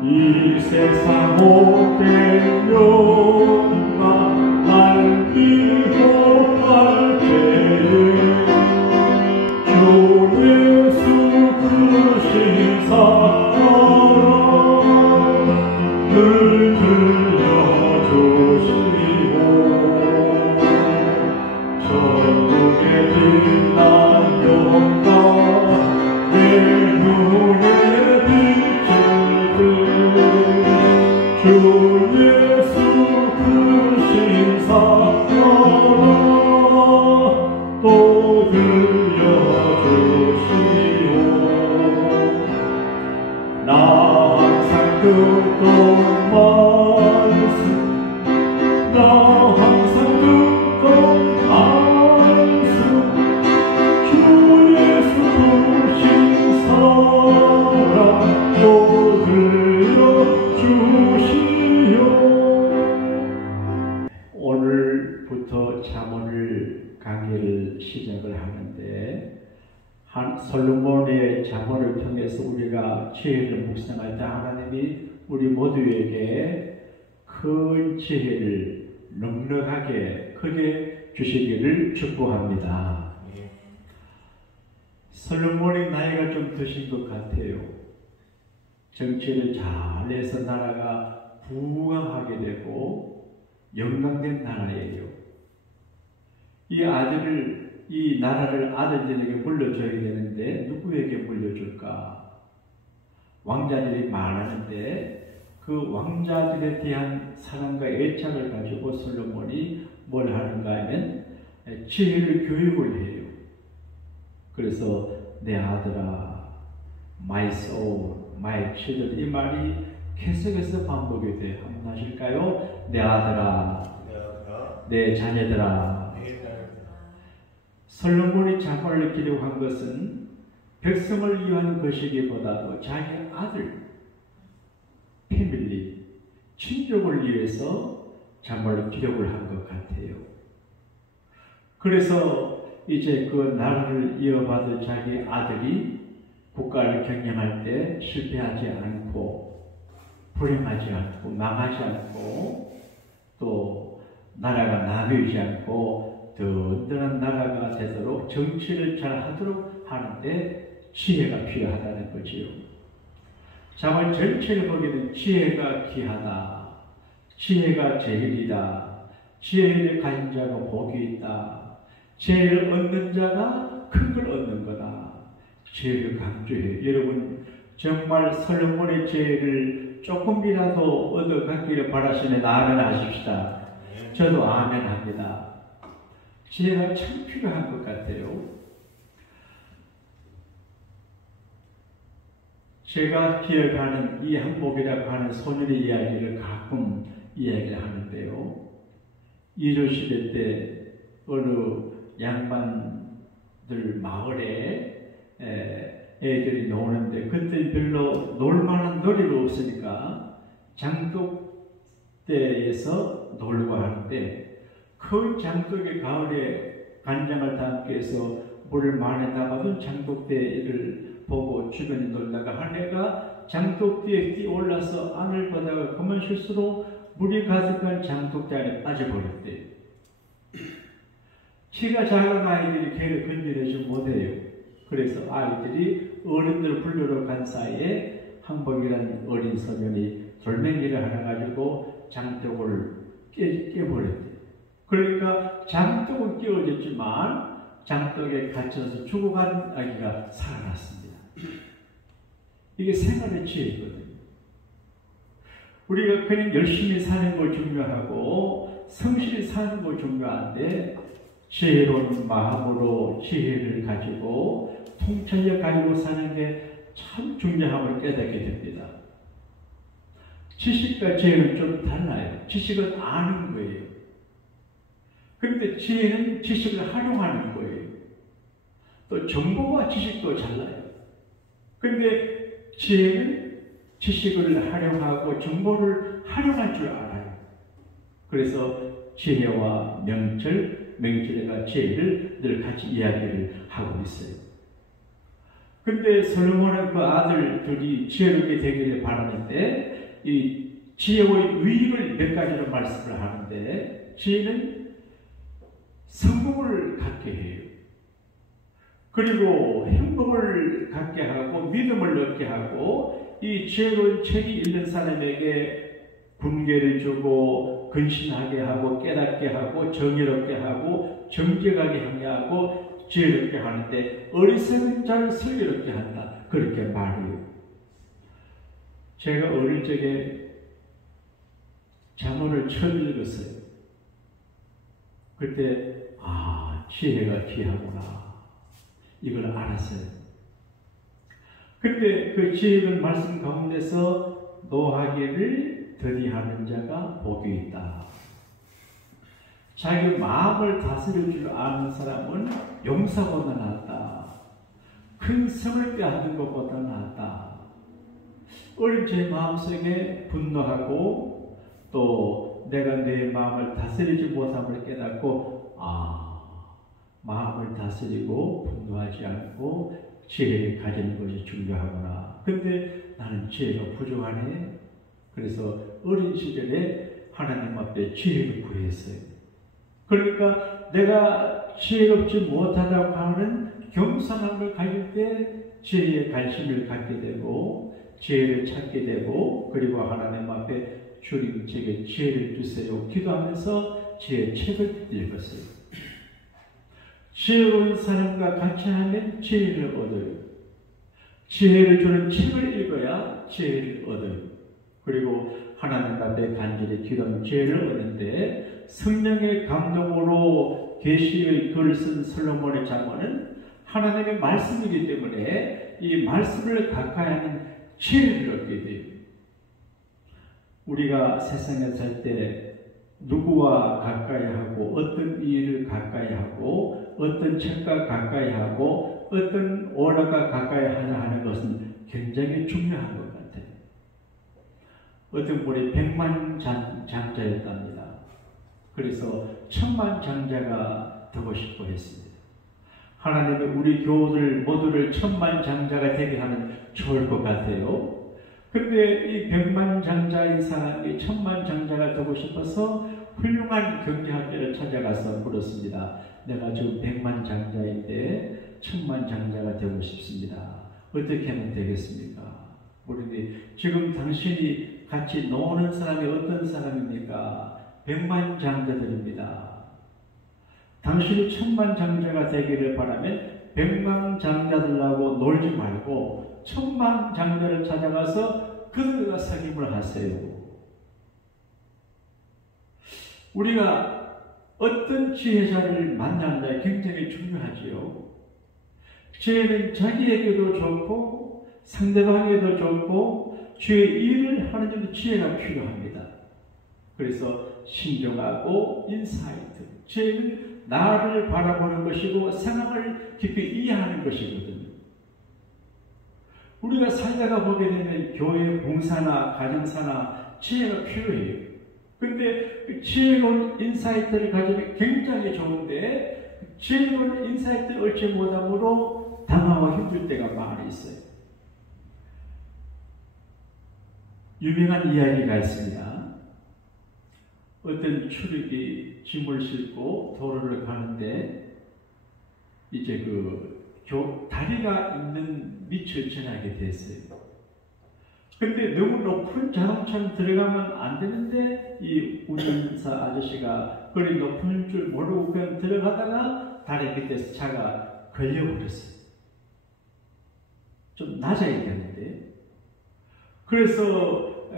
이 세상 못된 욕망 날 미혹할 때에 주 예수 크신 사랑 늘 들려주시고 천국의 빛난 영광 내 눈에 비치듯 주 예수 크신 사랑 또 들려주시오. 나 항상 듣던 말씀 나 항상 듣던 말씀 주 예수 크신 사랑 또 들려주시오. 오늘부터 잠언을 강의를 시작을 하는데 솔로몬의 잠언을 통해서 우리가 지혜를 묵상할 때 하나님이 우리 모두에게 큰 지혜를 넉넉하게 크게 주시기를 축복합니다. 솔로몬의 나이가 좀 드신 것 같아요. 정치를 잘해서 나라가 부강하게 되고 영광된 나라예요. 이 나라를 아들들에게 물려줘야 되는데 누구에게 물려줄까? 왕자들이 많았는데 그 왕자들에 대한 사랑과 애착을 가지고 솔로몬이 뭘 하는가 하면 지혜를 교육을 해요. 그래서 내 아들아, my soul, my children, 이 말이 계속해서 반복이 돼요. 한번 하실까요? 내 아들아, 내 자녀들아. 솔로몬이 잠언을 기록한 것은 백성을 위한 것이기보다도 자기 아들, 패밀리, 친족을 위해서 잠언을 기록을 한 것 같아요. 그래서 이제 그 나라를 이어받을 자기 아들이 국가를 경영할 때 실패하지 않고 불행하지 않고 망하지 않고 또 나라가 나뉘지 않고 든든한 나라가 되도록 정치를 잘 하도록 하는데 지혜가 필요하다는 거지요. 잠언 전체를 보기에는 지혜가 귀하다, 지혜가 제일이다, 지혜를 가진 자가 복이 있다, 지혜를 얻는 자가 큰 걸 얻는 거다, 지혜를 강조해요. 여러분 정말 솔로몬의 지혜를 조금이라도 얻어가기를 바라시면 아멘 하십시다. 저도 아멘 합니다. 지혜가 참 필요한 것 같아요. 제가 기억하는 이 한복이라고 하는 소년의 이야기를 가끔 이야기를 하는데요. 이조시대 때 어느 양반들 마을에 애들이 노는데 그때 별로 놀만한 놀이가 없으니까 장독대에서 놀고 하는데 그 장독의 가을에 간장을 담기 위해서 물을 많이 담아둔 장독대를 보고 주변에 놀다가 한 애가 장독대에 뛰어올라서 안을 보다가 그만 실수로 물이 가득한 장독대 안에 빠져버렸대요. 키가 작은 아이들이 걔를 건져내지 못해요. 그래서 아이들이 어른들 불러러 간 사이에 한복이라는 어린 소년이 돌멩이를 하나 가지고 장독을 깨버렸대요. 그러니까 장독은 깨어졌지만 장독에 갇혀서 죽어간 아기가 살아났습니다. 이게 생활의 지혜거든요. 우리가 그냥 열심히 사는 거 중요하고 성실히 사는 거 중요한데 지혜로운 마음으로 지혜를 가지고 통찰력 가지고 사는 게 참 중요함을 깨닫게 됩니다. 지식과 지혜는 좀 달라요. 지식은 아는 거예요. 그런데 지혜는 지식을 활용하는 거예요. 또 정보와 지식도 달라요. 그런데 지혜는 지식을 활용하고 정보를 활용할 줄 알아요. 그래서 지혜와 명철과 지혜를 늘 같이 이야기를 하고 있어요. 근데 솔로몬은 그 아들 둘이 지혜롭게 되기를 바라는데 이 지혜의 유익을 몇 가지로 말씀을 하는데, 지혜는 성공을 갖게 해요. 그리고 행복을 갖게 하고 믿음을 얻게 하고, 이 지혜로운 책이 읽는 사람에게 분개를 주고 근신하게 하고 깨닫게 하고 정의롭게 하고 정직하게 하고 지혜롭게 하는데, 어리석은 자를 슬기롭게 한다, 그렇게 말해요. 제가 어릴 적에 잠언을 처음 읽었어요. 그때 지혜가 귀하구나, 이걸 알았어요. 근데 그 지혜로운 말씀 가운데서 노하기를 더디하는 자가 복이 있다. 자기 마음을 다스릴 줄 아는 사람은 용사보다 낫다. 큰 성을 빼앗는 것보다 낫다. 어린 제 마음속에 분노하고 또 내가 내 마음을 다스리지 못함을 깨닫고, 마음을 다스리고 분노하지 않고 지혜를 가지는 것이 중요하구나. 근데 나는 지혜가 부족하네. 그래서 어린 시절에 하나님 앞에 지혜를 구했어요. 그러니까 내가 지혜롭지 못하다고 하는 겸손함을 가질 때 지혜의 관심을 갖게 되고 지혜를 찾게 되고, 그리고 하나님 앞에 주님 제게 지혜를 주세요 기도하면서 지혜의 책을 읽었어요. 지혜로운 사람과 같이 하면 지혜를 얻어요. 지혜를 주는 책을 읽어야 지혜를 얻어요. 그리고 하나님 앞에 간절히 기도하면 지혜를 얻는데, 성령의 감동으로 계시의 글을 쓴 솔로몬의 잠언은 하나님의 말씀이기 때문에 이 말씀을 가까이 하는 지혜를 얻게 돼요. 우리가 세상에 살 때 누구와 가까이 하고 어떤 일을 가까이 하고 어떤 책과 가까이 하고 어떤 언어가 가까이 하냐 하는 것은 굉장히 중요한 것 같아요. 어떤 분이 100만 장자였답니다. 그래서 1000만 장자가 되고 싶어 했습니다. 하나님은 우리 교우들 모두를 1000만 장자가 되게 하면 좋을 것 같아요. 근데 이 100만 장자인 사람이 1000만 장자가 되고 싶어서 훌륭한 경제학자를 찾아가서 물었습니다. 내가 지금 100만 장자인데 1000만 장자가 되고 싶습니다. 어떻게 하면 되겠습니까? 우리 지금 당신이 같이 노는 사람이 어떤 사람입니까? 100만 장자들입니다. 당신이 1000만 장자가 되기를 바라면 100만 장자들하고 놀지 말고 1000만 장자를 찾아가서 그들과 사귐을 하세요. 우리가 어떤 지혜자를 만나느냐 굉장히 중요하지요. 지혜는 자기에게도 좋고 상대방에게도 좋고 주의 일을 하는 데도 지혜가 필요합니다. 그래서 신중하고 인사이트. 지혜는 나를 바라보는 것이고 상황을 깊이 이해하는 것이거든요. 우리가 살다가 보게 되면 교회 봉사나 가정사나 지혜가 필요해요. 근데 지혜로운 인사이트를 가지면 굉장히 좋은데 지혜로운 인사이트를 얻지 못함으로 당하고 힘들 때가 많이 있어요. 유명한 이야기가 있습니다. 어떤 추륙이 짐을 싣고 도로를 가는데 이제 다리가 있는 밑을 지나게 됐어요. 근데 너무 높은 자동차는 들어가면 안 되는데 이 운전사 아저씨가 그리 높은 줄 모르고 그냥 들어가다가 다리 밑에서 차가 걸려버렸어요. 좀 낮아야 되는데. 그래서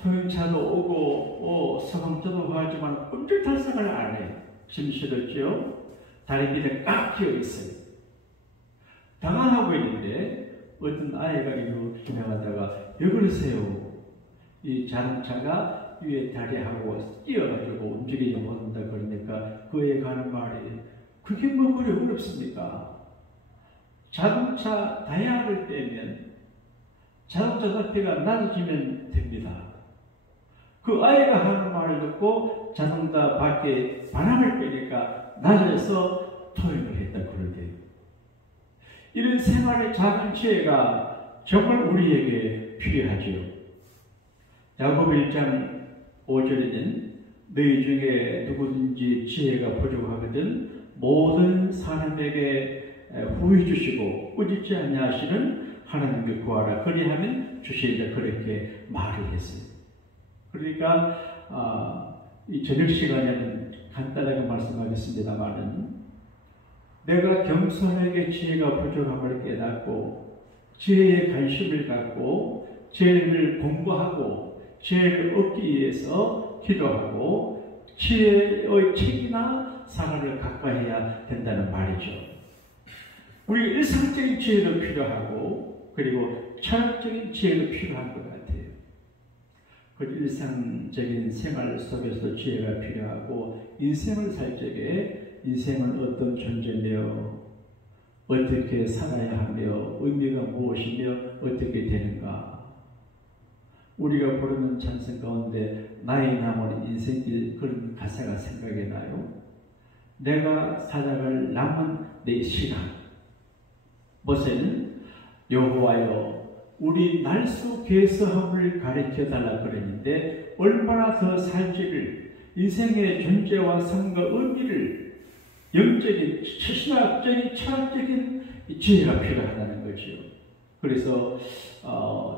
토요차도 오고 소방차도 하지만 꿈틀탈상을 안 해요. 짐 실었죠. 다리 밑에 꽉 끼어 있어요. 당황하고 있는데 어떤 아이가 이렇게 지나가다가 왜 그러세요? 이 자동차가 위에 다리하고 끼어가지고 움직이지 못한다 그러니까 그에 가는 말이 그게 뭐 그리 어렵습니까? 자동차 다이얼을 떼면 자동차 높이가 낮아지면 됩니다. 그 아이가 하는 말을 듣고 자동차 밖에 바람을 빼니까 낮아져서 토요를 했다 그러대요. 이런 생활의 작은 지혜가 정말 우리에게 필요하지요. 야고보 1장 5절에는 너희 중에 누구든지 지혜가 부족하거든 모든 사람에게 후히 주시고 꾸짖지 아니하시는 하나님께 구하라 그리하면 주시리라 그렇게 말을 했어요. 그러니까 이 저녁 시간에는 간단하게 말씀하겠습니다만은 내가 겸손하게 지혜가 부족함을 깨닫고 지혜에 관심을 갖고 지혜를 공부하고 지혜를 얻기 위해서 기도하고 지혜의 책이나 사람을 각과해야 된다는 말이죠. 우리 일상적인 지혜도 필요하고 그리고 철학적인 지혜도 필요한 것 같아요. 그 일상적인 생활 속에서 지혜가 필요하고 인생을 살 적에 인생은 어떤 존재며 어떻게 살아야 하며 의미가 무엇이며 어떻게 되는가. 우리가 부르는 찬송 가운데 나의 남은 인생길 그런 가사가 생각이 나요. 내가 살아갈 남은 내 시간 모세는 여호와여 우리 날수 계수함을 가르쳐달라 그랬는데 얼마나 더 살지를 인생의 존재와 삶과 의미를 영적인 신학적인 철학적인 지혜가 필요하다는 거죠. 그래서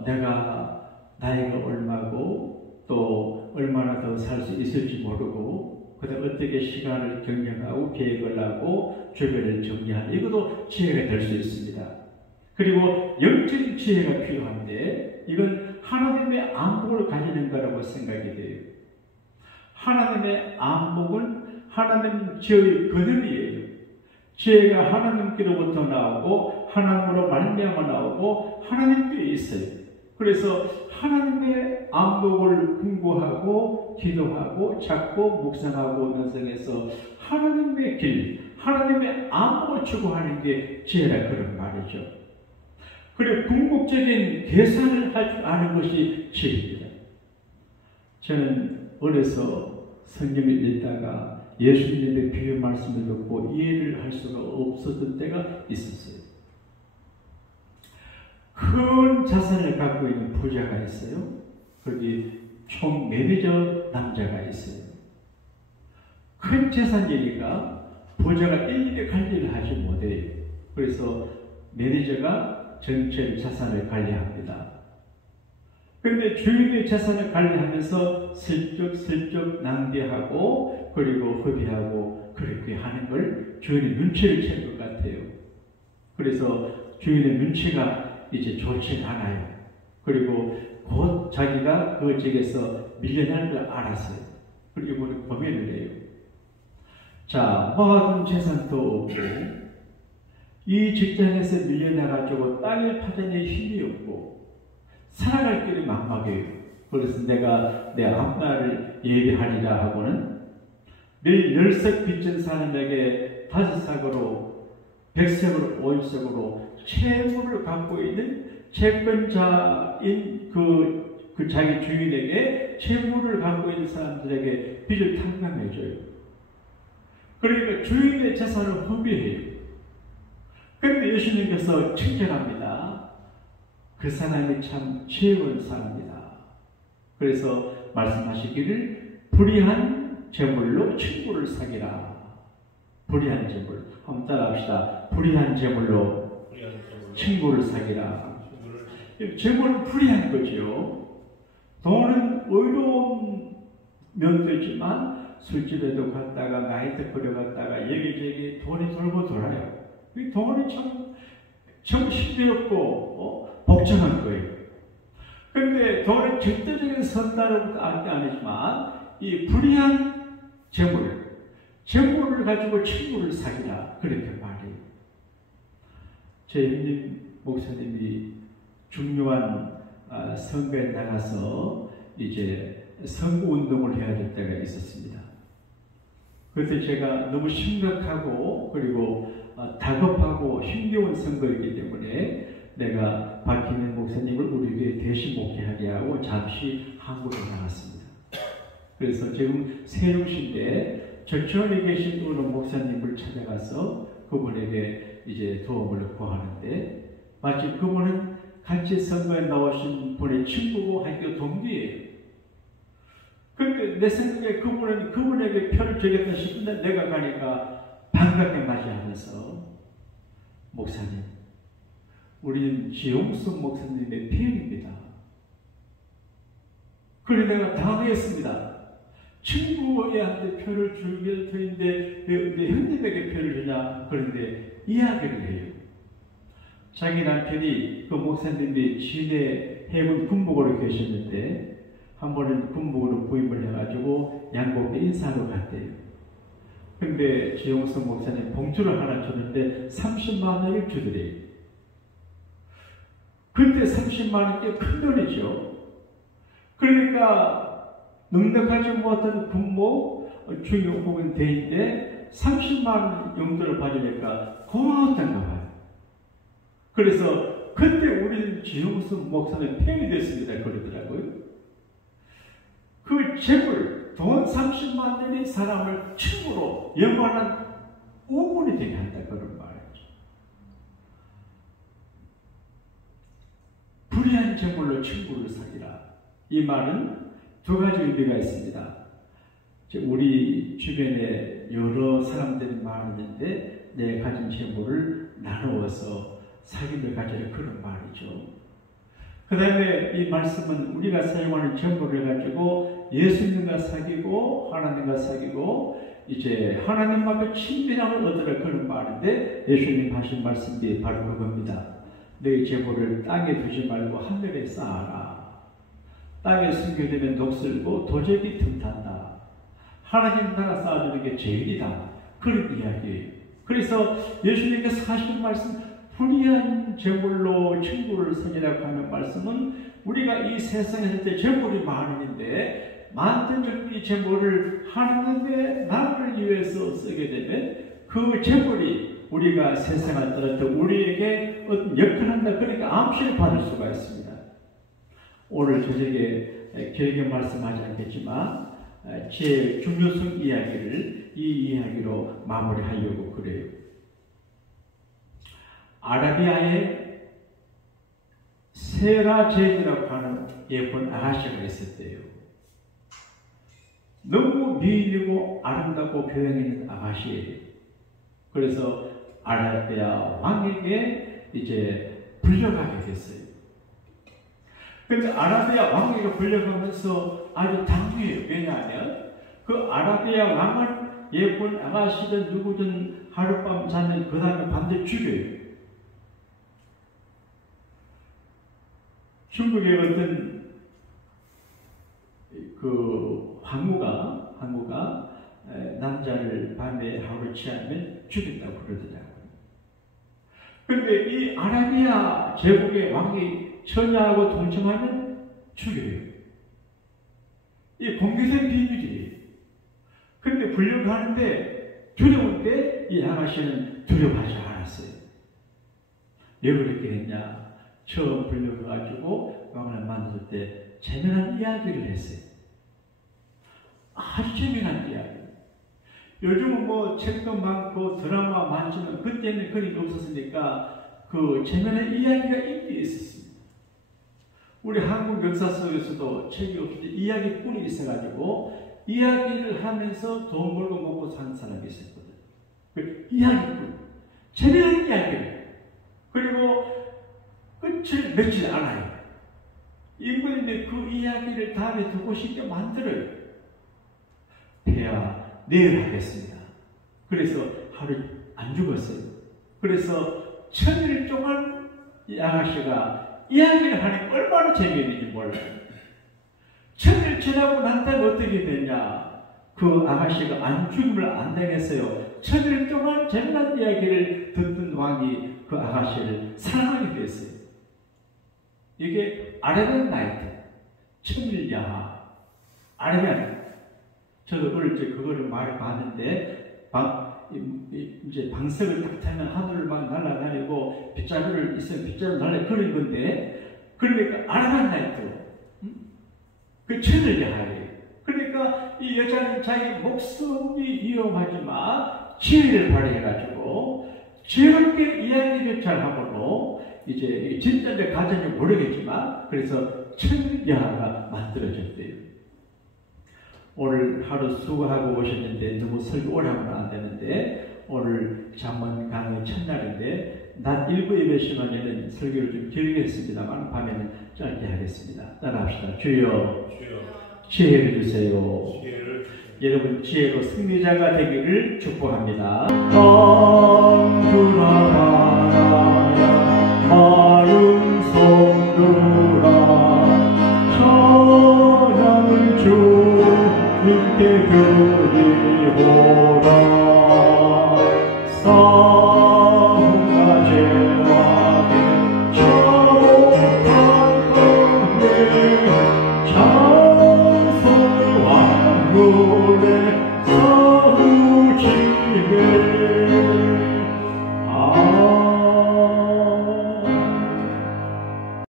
내가 나이가 얼마고 또 얼마나 더 살 수 있을지 모르고 그다음 어떻게 시간을 경영하고 계획을 하고 주변을 정리하는 이것도 지혜가 될 수 있습니다. 그리고 영적인 지혜가 필요한데 이건 하나님의 안목을 가지는 거라고 생각이 돼요. 하나님의 안목은 하나님 지혜의 그늘이에요. 지혜가 하나님께로부터 나오고 하나님으로 말미암아 나오고 하나님께 있어요. 그래서 하나님의 안목을 공부하고 기도하고 찾고 묵상하고 명상해서 하나님의 길, 하나님의 안목을 추구하는 게 지혜라 그런 말이죠. 그리고 궁극적인 계산을 할 줄 아는 것이 지혜입니다. 저는 어려서 성경을 읽다가 예수님의 비유 말씀을 듣고 이해를 할 수가 없었던 때가 있었어요. 큰 자산을 갖고 있는 부자가 있어요. 거기 총 매니저 남자가 있어요. 큰 재산이니까 부자가 일일이 관리를 하지 못해요. 그래서 매니저가 전체 자산을 관리합니다. 그런데 주인의 자산을 관리하면서 슬쩍슬쩍 낭비하고 그리고 허비하고 그렇게 하는 걸 주인이 눈치를 챈 것 같아요. 그래서 주인의 눈치가 이제 좋지 않아요. 그리고 곧 자기가 그 직에서 밀려날 걸 알았어요. 그리고 이번에 고민을 해요. 자, 모아둔 재산도 없고 이 직장에서 밀려나가지고 땅을 파자니 힘이 없고 살아갈 길이 막막해요. 그래서 내가 내 앞날을 예비하리라 하고는 매일 10석 빚진 사람에게 5석으로 100석으로 50석으로 채무를 갖고 있는 채권자인 그 자기 주인에게 채무를 갖고 있는 사람들에게 빚을 탕감해줘요. 그러니까 주인의 재산을 허비해요. 그런데 예수님께서 칭찬합니다. 그 사람이 참 지혜로운 사람이다. 그래서 말씀하시기를 불의한 재물로 친구를 사귀라. 불의한 재물. 한번 따라합시다. 불의한 재물로 친구를 사귀라. 재물은 불의한 거죠. 돈은 의로운 면도 있지만 술집에도 갔다가 나이트클에 갔다가 여기저기 돈이 돌고 돌아요. 이 돈이 참 힘들었고 복잡한 거예요. 그런데 돈은 절대적인 선다는 아니지만 이 불의한 재물을 가지고 친구를 사귀라 그렇게 말해요. 제 형님 목사님이 중요한 선거에 나가서 이제 선거 운동을 해야 될 때가 있었습니다. 그때 제가 너무 심각하고 그리고 다급하고 힘겨운 선거이기 때문에 내가 박희민 목사님을 우리 교회 대신 목회하게 하고 잠시 한국에 나갔습니다. 그래서 지금 세종시인데 저천에 계신 어느 목사님을 찾아가서 그분에게 이제 도움을 구하는데 마치 그분은 같이 선거에 나오신 분의 친구고 학교 동기예요. 근데 내 생각에 그분에게 표를 주겠다 싶은데 내가 가니까 반갑게 맞이하면서 목사님, 우리는 지용수 목사님의 편입니다. 그래 내가 당황했습니다. 친구애한테 표를 주길 터인데 왜 형님에게 표를 주냐? 그런데 이야기를 해요. 자기 남편이 그 목사님이 진해 해군 군복으로 계셨는데 한 번은 군복으로 부임을 해가지고 양복에 인사하러 갔대요. 근데 지용수 목사님 봉투를 하나 줬는데 30만 원을 주더래요. 그때 30만 원 꽤 큰 돈이죠. 그러니까 넉넉하지 못한 군복 중용복은 대인데 30만 원 용돈을 받으니까 고마웠던가 봐요. 그래서 그때 우리는 지용수 목사님 팬이 됐습니다. 그러더라고요. 그 재물, 돈 30만 원이 사람을 친구로 영원한 우분이 되게 한다. 그런 말이죠. 불의한 재물로 친구를 사귀라. 이 말은 두 가지 의미가 있습니다. 우리 주변에 여러 사람들이 많은데 내 가진 재물을 나누어서 사귐을 가지는 그런 말이죠. 그 다음에 이 말씀은 우리가 사용하는 재물을 가지고 예수님과 사귀고 하나님과 사귀고 이제 하나님만큼 친밀함을 얻으라 그런 말인데 예수님 하신 말씀이 바로 그겁니다. 너희 재물을 땅에 두지 말고 하늘에 쌓아라. 땅에 숨겨두면 녹슬고 도적이 틈탄다. 하나님 나라 쌓아주는 게 제일이다. 그런 이야기예요. 그래서 예수님께서 하신 말씀 불의한 재물로 친구를 사귀라고 하는 말씀은 우리가 이 세상에 살 때 재물이 많은데 만든 이 재물을 하나님의 나라를 위해서 쓰게 되면 그 재물이 우리가 세상을 따라 우리에게 어떤 역할한다. 그러니까 암시를 받을 수가 있습니다. 오늘 저녁에 길게 말씀하지 않겠지만 제 중요성 이야기를 이 이야기로 마무리하려고 그래요. 아라비아에 세라제이라고 하는 예쁜 아가씨가 있었대요. 너무 미인이고 아름답고 교양 있는 아가씨예요. 그래서 아라비아 왕에게 이제 불려가게 됐어요. 그런데 아라비아 왕에게 불려가면서 아주 당황해요. 왜냐하면 그 아라비아 왕은 예쁜 아가씨든 누구든 하룻밤 자면 그 다음에 밤새 죽여요. 중국의 어떤 그 황후가 남자를 밤에 하루 취하면 죽인다고 그러더라고요. 그런데 이 아라비아 제국의 왕이 처녀하고 동침하면 죽여요. 이 공개된 비밀이에요. 그런데 불려가는데 두려운데 이 아가씨는 두려워하지 않았어요. 왜 그렇게 했냐? 처음 불려가지고 왕을 만났을 때 재미난 이야기를 했어요. 아주 재미난 이야기. 요즘은 뭐 책도 많고 드라마 많지만 그때는 그런 게 없었으니까 그 재미난 이야기가 인기 있었습니다. 우리 한국 역사 속에서도 책이 없을 때 이야기꾼이 있어가지고 이야기를 하면서 돈 벌고 먹고 사는 사람이 있었거든요. 그 이야기꾼. 재미난 이야기를. 그리고 끝을 맺지 않아요. 인물인데 그 이야기를 다음에 듣고 싶게 만들어요. 폐하 내일 하겠습니다. 그래서 하루 안 죽었어요. 그래서 천일 동안 이 아가씨가 이야기를 하니 얼마나 재미있는지 몰라요. 천일 지나고 난 다음에 어떻게 됐냐? 그 아가씨가 안 죽음을 안 당했어요. 천일 동안 재미난 이야기를 듣던 왕이 그 아가씨를 사랑하게 됐어요. 이게 아라비안 나이트, 천일야하, 아라비안. 저도 어릴 때 그거를 많이 봤는데, 이제 방석을 딱 타면 하늘을 막 날아다니고, 빗자루를 있으면 빗자루 날아 그런 건데, 그러니까 아라비안 나이트, 그 천일야하예요. 그러니까 이 여자는 자기 목숨이 위험하지만 지혜를 발휘해가지고, 즐겁게 이야기를 잘하고도, 이제 진짜 가정을 모르겠지만 그래서 천일야하가 만들어졌대요. 오늘 하루 수고하고 오셨는데 너무 설교 오래 하면 안 되는데 오늘 잠언 강의 첫날인데 낮 1부 예배 시간에는 설교를 좀 길겠습니다만 밤에는 짧게 하겠습니다. 따라합시다. 주여 지혜를 주세요. 여러분 지혜로 승리자가 되기를 축복합니다. 강주나라야 마른 성도라 찬양을 주님께 드리고